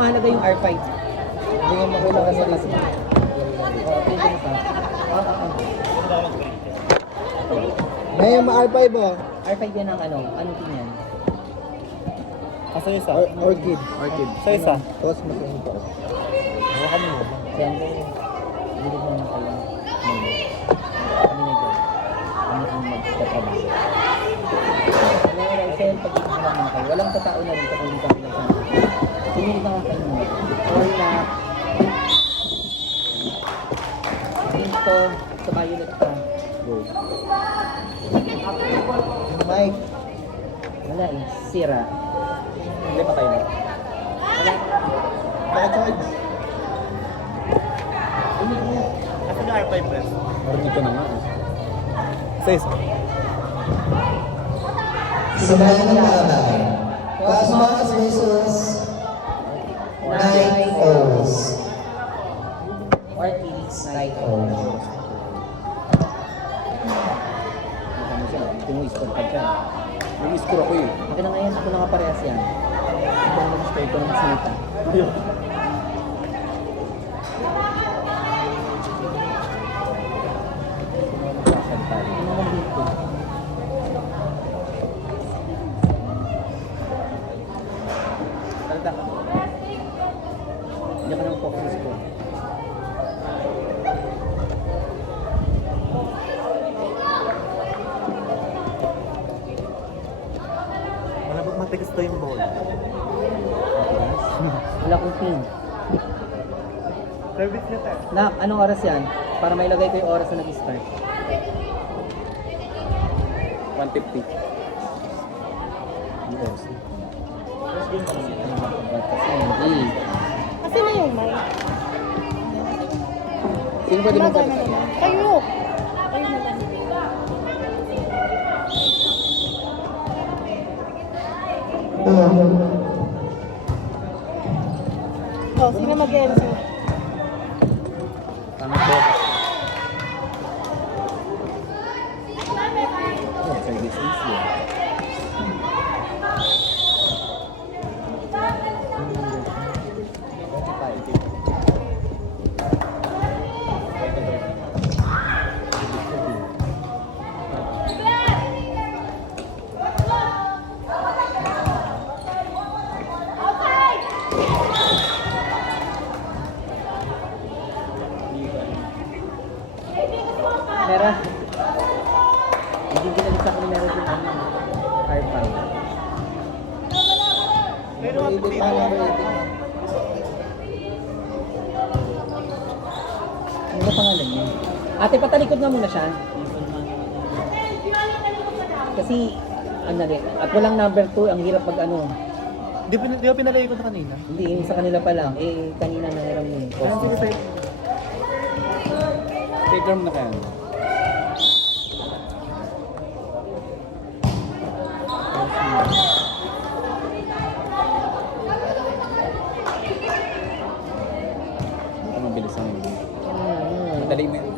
mahalaga yung R5. Hindi nga makulangan sa kasi. May R5 oh. R5 yan ang ano? Anong team yan? Asa isa? Orchid. Sa isa? Cosmos Import. Hawakan mo. Siyempre, hindi mo na kayo. Kami na dyan. Kami ang magtatrabaho. Wala, sir, pag-iilang naman kayo. Walang tatao na rin kung hindi kami lang sa mga. Sinunod na nga kayo mo. Or na, dito, sa violet ka. Go. Mike. Wala eh, sira. Hindi pa tayo na. Wala. Naka-charge. Asa na R5 press? Marinig ko na nga. Sa isa? Simulan na natin. Cosmos versus Night Owls. Orchids, Night Owls. Ano siya? Tumu-score ka dyan. Nag-score ako eh. Okay na ngayon, ako na nga parehas yan. Ito ang mag-score ko ng sinita. Ano ang dito? Salta ka. Hindi ka nang focus ko. Wala bang matigas to yung ball? Wala akong pin. Service niya tayo. Nak, anong oras yan? Para may lagay ko yung oras na nag-start. 150. Yes. Kasi hindi. Kasi na yung mic. Sino ba din Magana magsabi? na. Kayo! Kayo na lang. Oh, sino mag-MC? Tama po. Oh, service easy. Mera. Hindi ginalit sa akin ni Mera yung ano, R5. Pero Hindi pa lang rating. Ano ba pangalan niya? Ate, patalikod nga muna siya. Kasi, ano rin, at walang number 2, ang hirap pag ano. Di ba pinalay ko na kanina? Hindi, yung sa kanila pa lang. Eh, kanina nahiram yun. Take arm na kaya. Ito mabilis ang yun. Madali mo yun.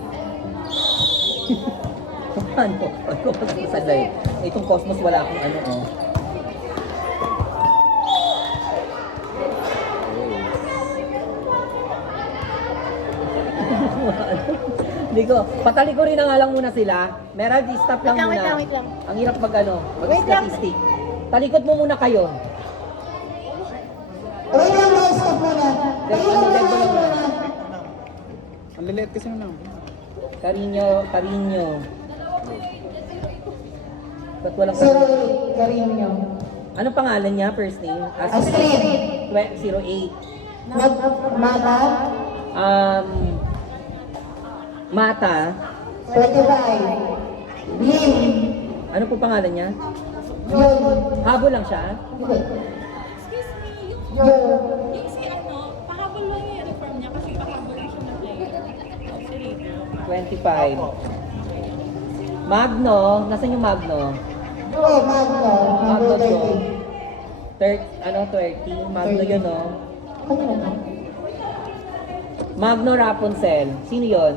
Ano? Ano magsasalay? Itong Cosmos wala akong ano, oh. Hindi ko. Patali ko rin na nga lang muna sila. Meron, stop lang Wait lang, muna. wait lang, wait lang. Ang hirap mag ano, Wait lang. mag-statistic. Talikod mo muna kayo. Wait lang guys, stop muna. Dead mo lang muna. Ang liliit kasi ng number. Carino. Ba't walang Sir Carino. Anong pangalan niya? First name? Astrid. 08. Mata. Mata. 25. Lin. Ano po pangalan niya? Yun. Habo lang siya? Excuse me, Yun. yung si ano, pahabol lang yung uniform niya kasi pahabol lang siya ng player. Si Rico. 25. Magno. Nasaan yung Magno? Oh, Magno. Magno Number Joe. 30. 30. Magno yun, no? Ano na? Magno Rapunzel. Sino yun?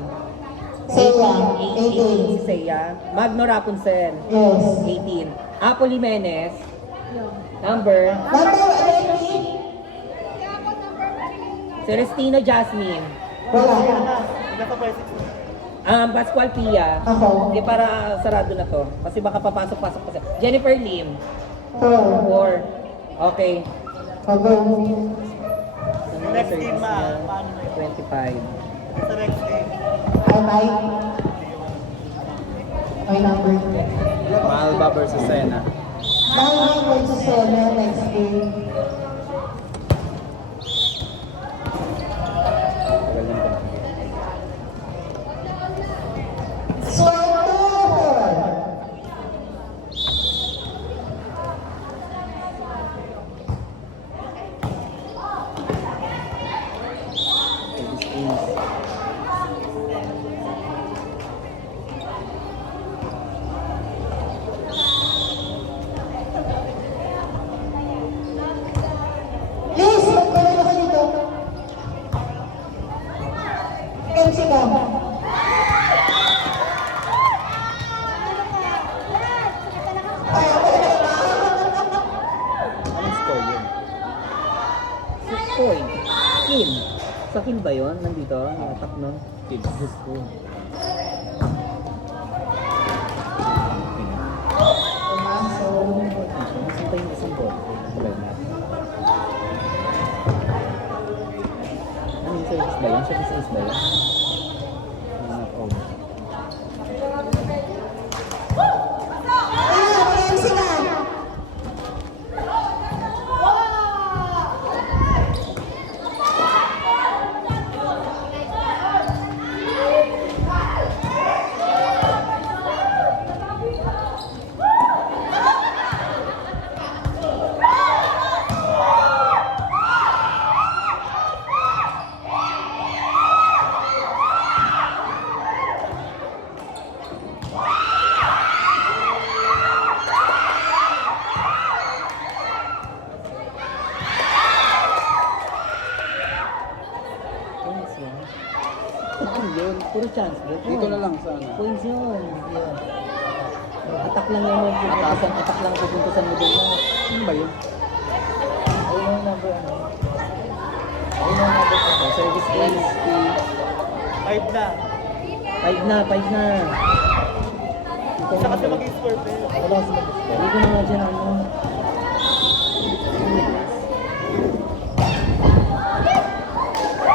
Seiya. 18. Si Seiya. Magno Rapunzel. Yes. 18. Apo Jimenez. Number. Number 20. Celestino Jasmine. Wala. Nasa first 6. Pascual Pia. Ako. Hindi, para sarado na to. Kasi baka papasok-pasok pa siya. Jennifer Lim. 4. 4. Okay. Ako. Next team, paano na yun? 25. Sa next team. Ay, my number. Malba versus Sena. My number to Sena next game. Tagal lang to. Sweater! Service Ace. Liz, magkulay ako dito. MC ka. Anong score yun? 6 point. Kill. Sa kill ba yun? Nandito? Yung attack no? Kill. Nasaan pa yung isang ball? Wala na. Ano yung service ba yun? Service ace ba yun? Not all. MC ka. Points yun. Ano yun? Puro chance. Dito na lang sa ano. Points yun. Yun. Attack lang yun. Attack lang pupuntusan mo dun. Ano ba yun? Ayun yung number ano. Ayun yung number ano. Service ace. 5 na. 5 na. 5 na. Isa kasi mag-score pa yun. Wala kasi mag-score. Hindi ko na nga dyan ano.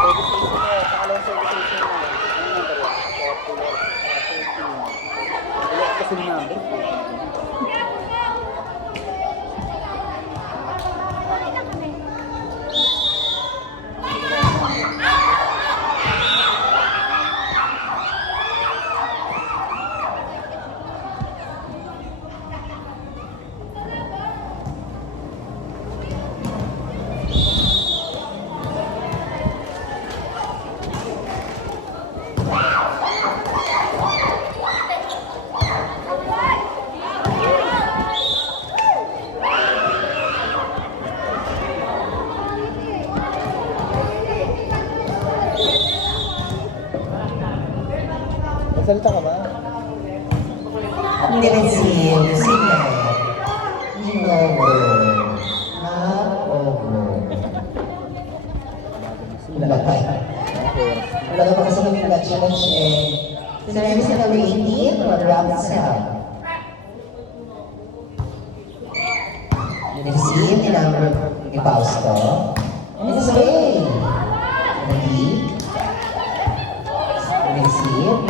Service station na. Pangalawang service station na. Ano number yun? 14. Wala kasi number. Magsalita ka ba? Nireceive. Sige. Ginover. Wala ka pa kasi nag-challenge eh. Sinabi sa number 18, runner-up cell. Nireceive ni number ni Fausto. And it's away. Ready? Receive.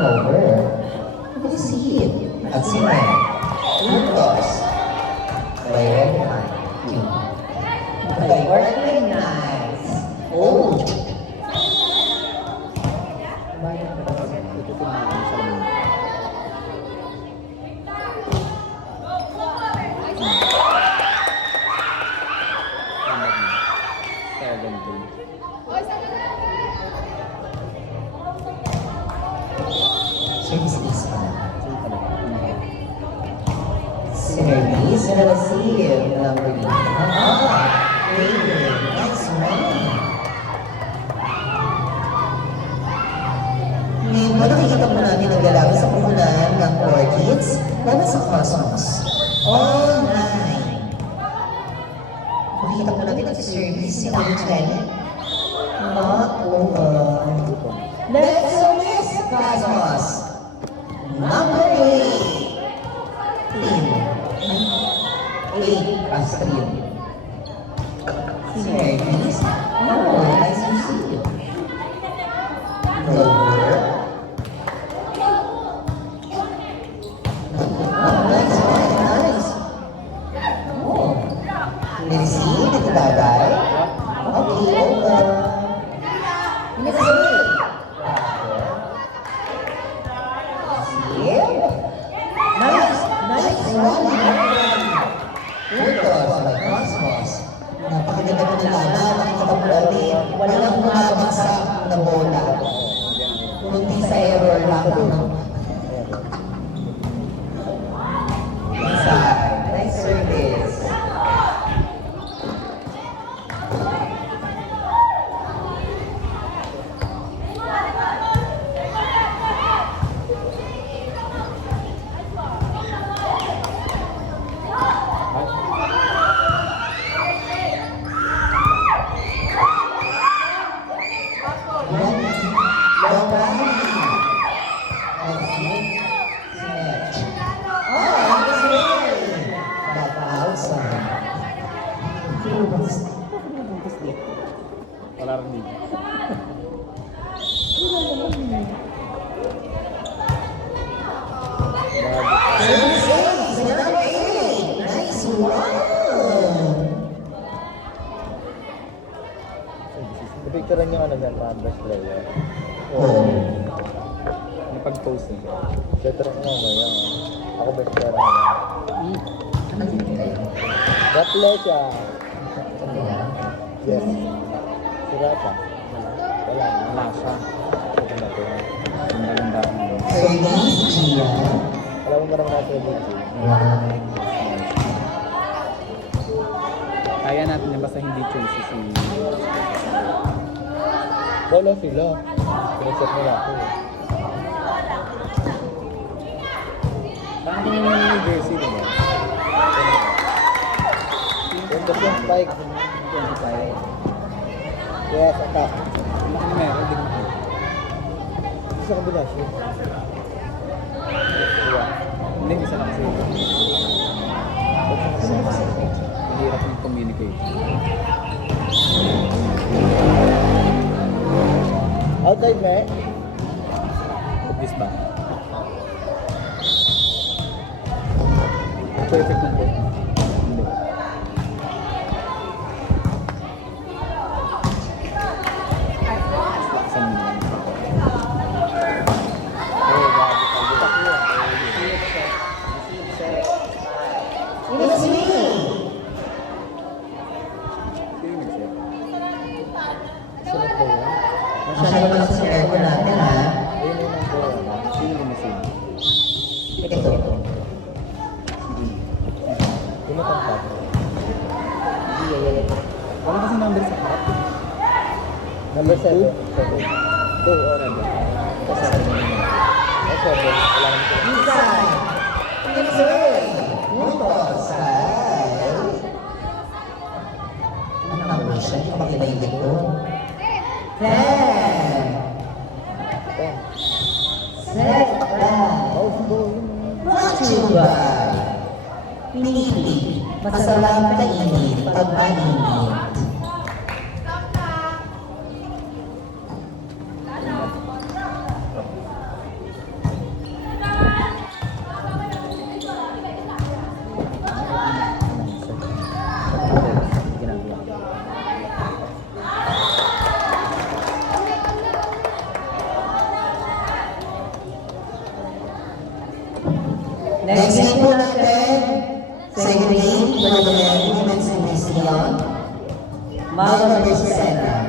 Over. Receive. At sila. Lucas. Very very nice. Oh. Itutin mo sa lamin. Standard na. 17. Service is pa. Saan ka lang? Service na receive. Number 8. Nice one. Ngayon po nakikita po natin ang galaw sa puhunan ng orchids lalo sa cosmos. All nine. Makikita po natin ang service si number 20. not over. Next on this, Cosmos. Number 8. Team. 8 as team. Mercedes. Oh, nice to see you. Rover. Oh, nice one, nice. Oh. Let's see, dito bagay. Okay, over. Next one. Nice, nice one. Puntos by Cosmos. Napakaganda po ng laban, nakikita po ulit. Walang bumabagsak na bola. Kundi sa error lang. Inside. Nice service. Wala rin dito. Nice one! Picture niyo ano yan, mga best player. Oh. Yung pag-post niya. Better ko nga yan. Ako best player na yan. God bless ya. Yes. Sira pa. Wala. Wala siya. Ito na ito. Ang maganda ko ngayon. Service, Gia. Alam mo ba naman nasa LG? Kaya natin yan basta hindi choices si... Wala sila. Pineset nila ako eh. Saan tingin mo yung jersey, diba? Yung kasi yung spike. 25. Yes, attack. Ano meron, di ko makita. Sa kabila siya. Diba? Hindi, isa lang kasi. Mahirap yung communication. Outside, me. This ba? Perfect na po. Hindi. Laksan mo lang. It's me! Sino yung nag-set? Sunod ko yun. Masyado lang sa aircon natin, ha? Ayun yung nang buwan. Sino yung nag-set? Ito. Tumatangkad. Wala kasi number sa harap. Number 7. 7. 2 or number. 7. Wala naman sila. Inside. Inside. Puntos ay... Ano number siya? Hindi ko makita yung dito. 10. 10. Set back. Mouse ball. Brought to you by Pinili. Masarap na init pag mainit. Next game po natin, second game, Women's Division. Malva versus Senna.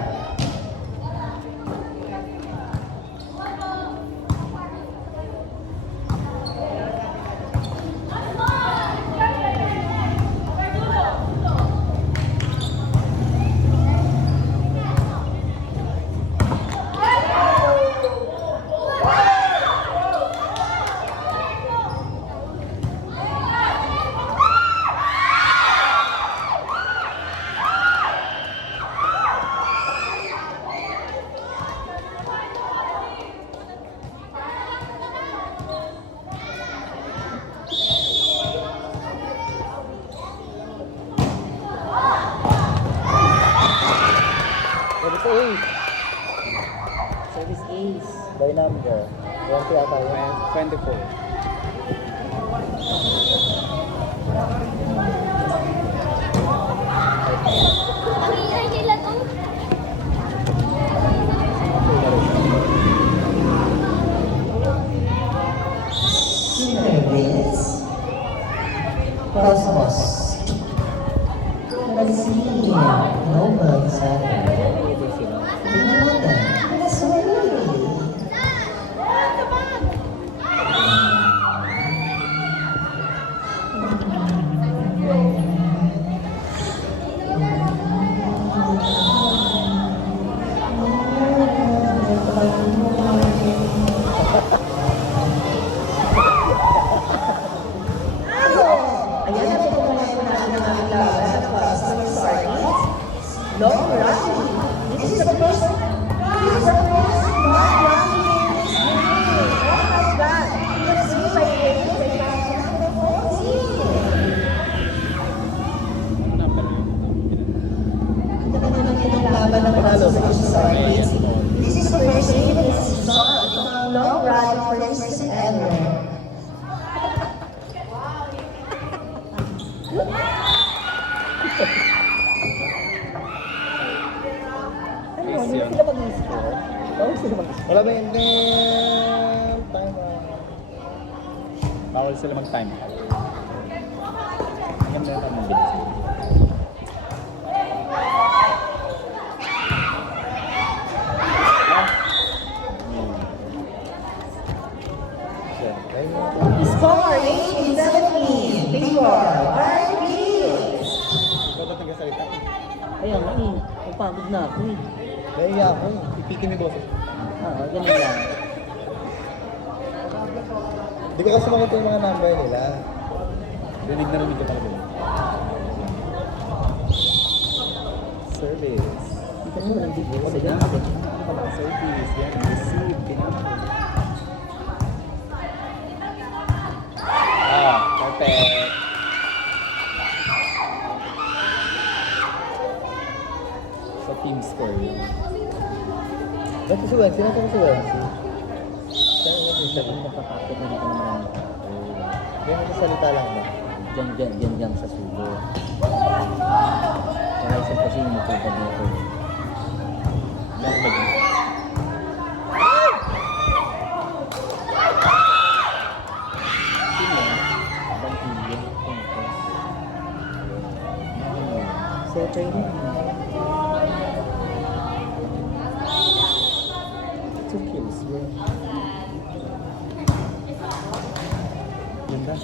ace. Service ace. By number. 20 ata yun. 24. Service. Cosmos. Garcia. Noble Center. Ito sila. Tingnan natin. Sorry. Ayan na po natin ang aming laban para sa mga Sarkis. Long run. This is the first long run in this game. What has that? Let's see if I can get it back to the laban ng para sa mga Sarkis. This is the first game in the season. Long run first ever. Ano, hindi na sila mag-score? Bawal sila mag-score. Wala ba yun? Time. Bawal sila mag-time. Ang ganda naman mabilis. Score 18-17. Favor. Arkids. Ikaw ba't nagsasalita? Ayun, napagod na ako eh. Kaya ako. Ipitin mo yung boses. Ganun lang. Di ba kasi sumagot yung mga number nila? Rinig na rinig ka talaga. Service. Hindi ka mo walang video. Kasi Sige. nga, service. Yan, receive. Tinapos. Perfect. Sa team score yun. Ba't si Wensi? Nasaan si Wensi? Sabi mo napapakot na dito naman ang Kaya nagsasalita lang ba? Diyan sa sulo. Kaya isang kasi yung magpupad nito. Lang ba yun? Sino? Bantilyo. Pintos. Sa training. 2 kills, bro. Ganda.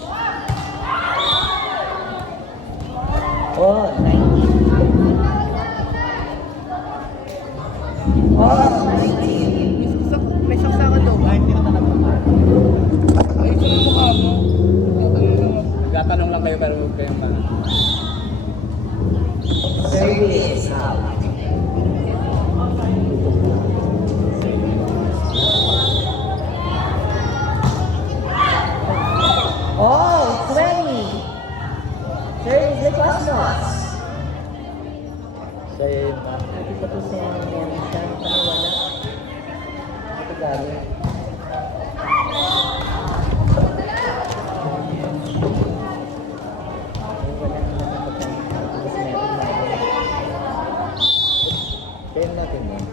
Oh, 19. Oh, 19. May saksakan daw. Ay, hindi na talaga. Ay, ito yung mukha mo. Nagtatanong lang kayo pero huwag kayong mga. Service out. Oh, 20. Service the Cosmos. Siya yung Ito pa to sa meron siya. Paano wala? Ito galing. Kain natin yun.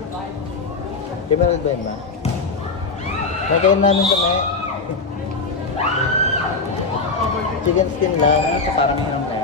Camera ba yun ba? Nagayin namin kami. Chicken skin lang. Ito parang hinang tayo.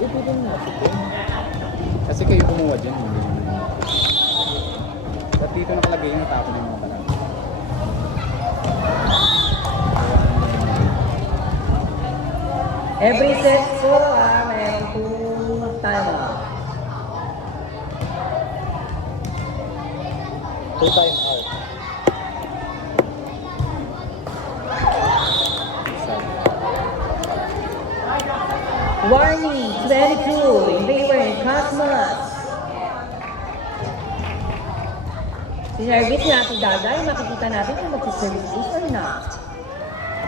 Ito din na. Kasi kayo gumawa dyan. At dito nakalagay yung tapon ng mga balat. Every set po, may 2 time out. 2 time out. Isa. Warning, 22 in favor in Cosmos. Sinervice natin Daday, makikita natin kung magsiservice this or not.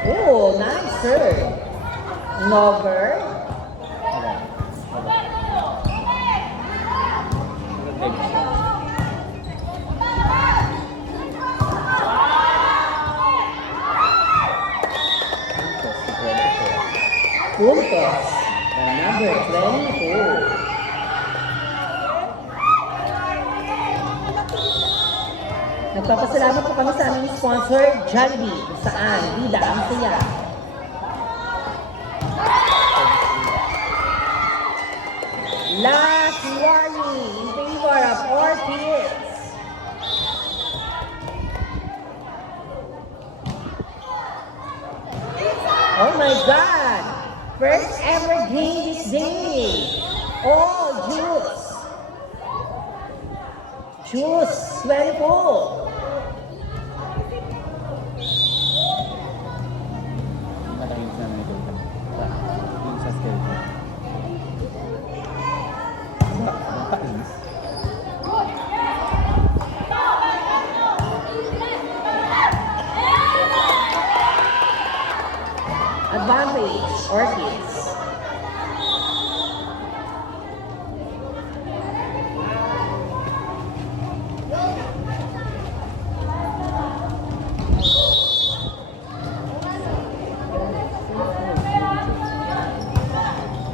Oh, nice serve. Lover. Puntos. Number 22. Nagpapasalamat po kami sa aming sponsor, Jollibee, kung saan bida ang saya. Last warning in favor of Orchids. Oh my God! First ever game this day. All juice. Juice 24. Nakakita na ito. Yung sa skeleton. Nakakainis. Advantage, Orchids.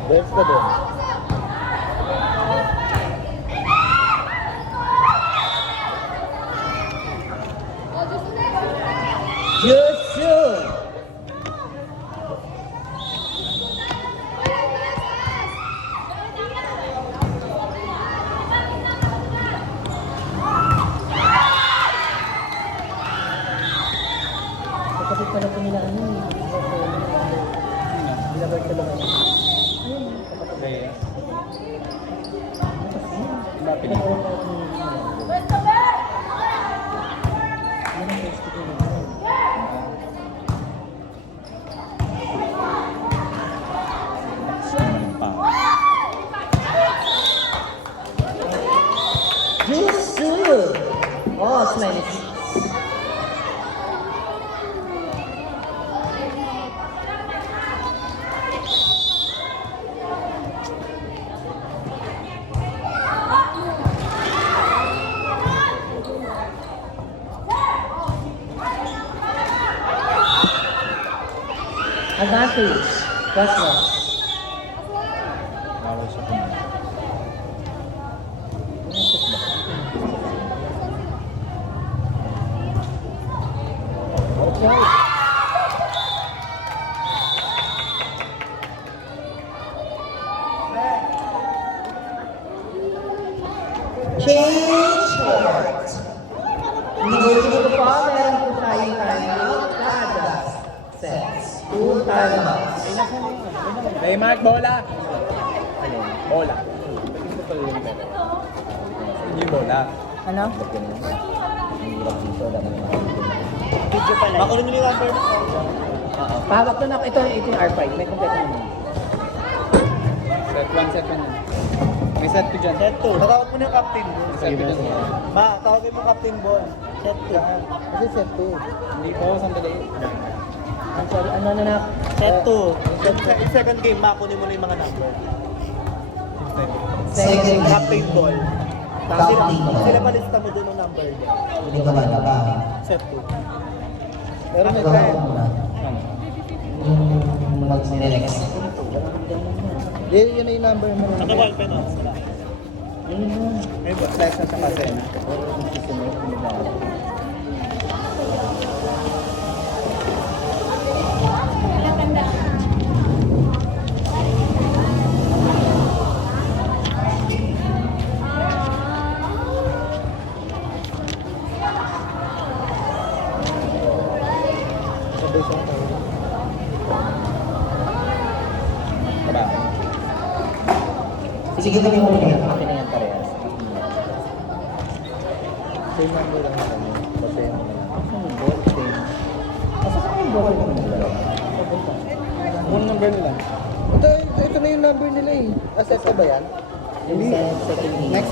Dance ka doon. Jutsu. Kapit pa na po nila ano eh. Nilabay talaga. Kaya. Lapit na ako Jutsu. Oh, it's nice. Advantage, Cosmos. Bawal siya kumain. Okay. Change court. Dito po, meron po tayong timeout kada sets. 2 timeouts. Raymart, bola! Bola. Hindi yung bola. Ano? Video pala. Makunin mo yung number mo. Pahawak na ako. Ito yung R5. May kompleto naman. Set 1, set 1. May set 2 dyan. Set 2. Tatawag mo na yung captain mo. Set 2 dyan. Ma, tawagin mo captain ball. Set 2. Kasi set 2. Hindi ko, sandali. I'm sorry, ano na na? Set 2. Yung second game, ma, kunin mo na yung mga number. Second Captain ball. Captain ball. Sila pa lista mo doon ng number niya. Hindi ka wala ka. Set 2. Meron na Ikaw tayo. ako muna. Ano? Yung mag-select. Yun na yung number mo. Ano ba? Penos? May flex na siya kasi. Sabay siya tayo. Marami. Sige, kami muna yan. Akin na yan parehas. Same number lang ako. Kasi mo na lang. Ano, ball, same. Asa ka yung ball mo? Phone number nila. Ito na yung number nila eh. Assess ka ba yan? Yung sa tingin. Next